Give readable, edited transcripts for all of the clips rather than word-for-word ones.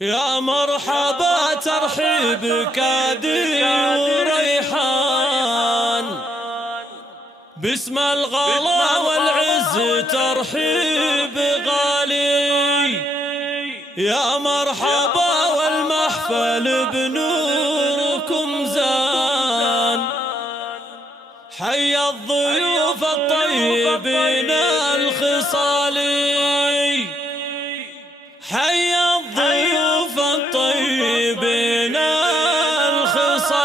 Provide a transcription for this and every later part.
يا مرحبا ترحيب كادي وريحان، باسم الغلا والعز ترحيب غالي. يا مرحبا والمحفل بنوركم زان، حي الضيوف الطيبين الخصالي، حي الضيوف الطيبين الخصالي.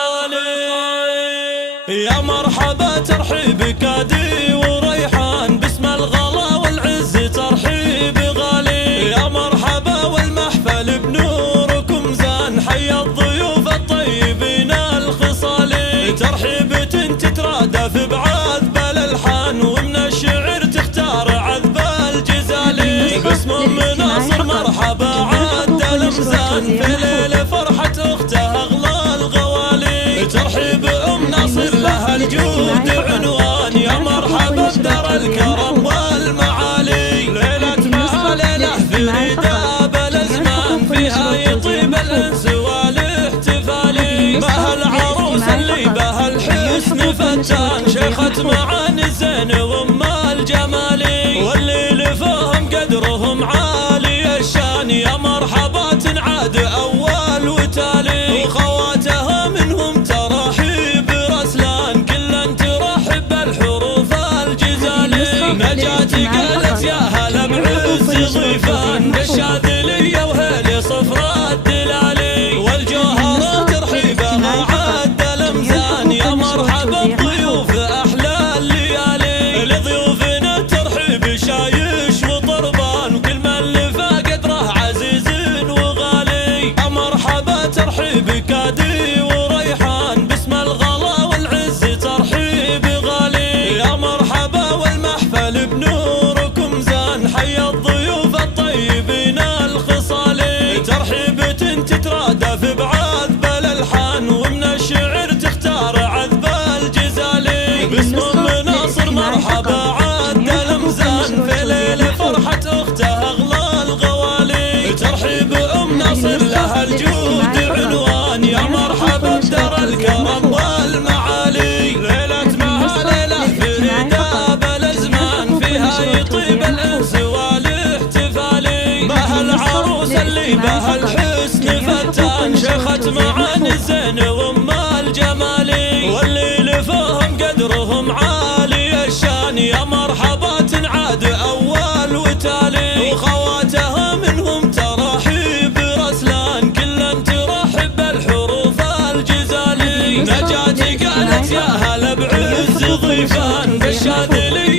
يا مرحبا ترحيب كادي وريحان، باسم الغلا والعز ترحيب غالي. يا مرحبا والمحفل بنوركم زان، حي الضيوف الطيبين الخصالي. ترحيبة تترادف بعذب الالحان، ومن الشعر تختار عذب الجزالي. باسم مناصر مرحبا عاد الامزان، في ليل فرحة اخته اغلى الغوالي. ترحيب ام ناصر لها الجود عنوان، يا مرحبا بدار الكرم والمعالي. ليلة مها ليلة فريدة بالازمان، فيها يطيب الانس والاحتفالي. بها العروس اللي بها الحسن فتان، شيخة معاني الزين وام الجمالي. واللي لفهم قدرهم عالي الشان، يا مرحبا تنعاد اول وتالي. وخواتها منهم ترحيب رسلان، كلا ترحب بالحروف الجزالي. نجاتي قالت يا هلا بعز ضيفان، بالشاذلية وهيلي صفرا الدلالي. والجوهرة ترحيبها عد الامزان، يا مرحبا بضيوف احلى الليالي. لضيوفنا الترحيب شايش وطربان، وكل من لفى قدره عزيز وغالي. مرحبا ترحيب كادي وريحان، باسم الغلا والعز ترحيب غالي. يا مرحبا والمحفل بنوركم زان، حي الضيوف الطيبين الخصالي. ترحيبة تترادف بعذب الالحان، ومن الشعر تختار عذب الجزالي. باسم مناصر مرحبا عاد الامزان، في ليل فرحة اخته اغلى الغوالي. ترحيب ام ناصر لها الجود عنوان، يا مرحبا بدار الكرم والمعالي. ليلة مها ليلة فريدة بالازمان، فيها يطيب الانس والاحتفالي. بها العروس اللي بها الحسن فتان، شيخة معاني الزين وام الجمالي. واللي لفهم قدرهم عالي الشان، يا مرحبا تنعاد اول وتالي. وخواتها منهم ترحيب رسلان، كلا ترحب بالحروف الجزالي. نجاتي قالت يا هلا بعز ضيفان، بالشاذلي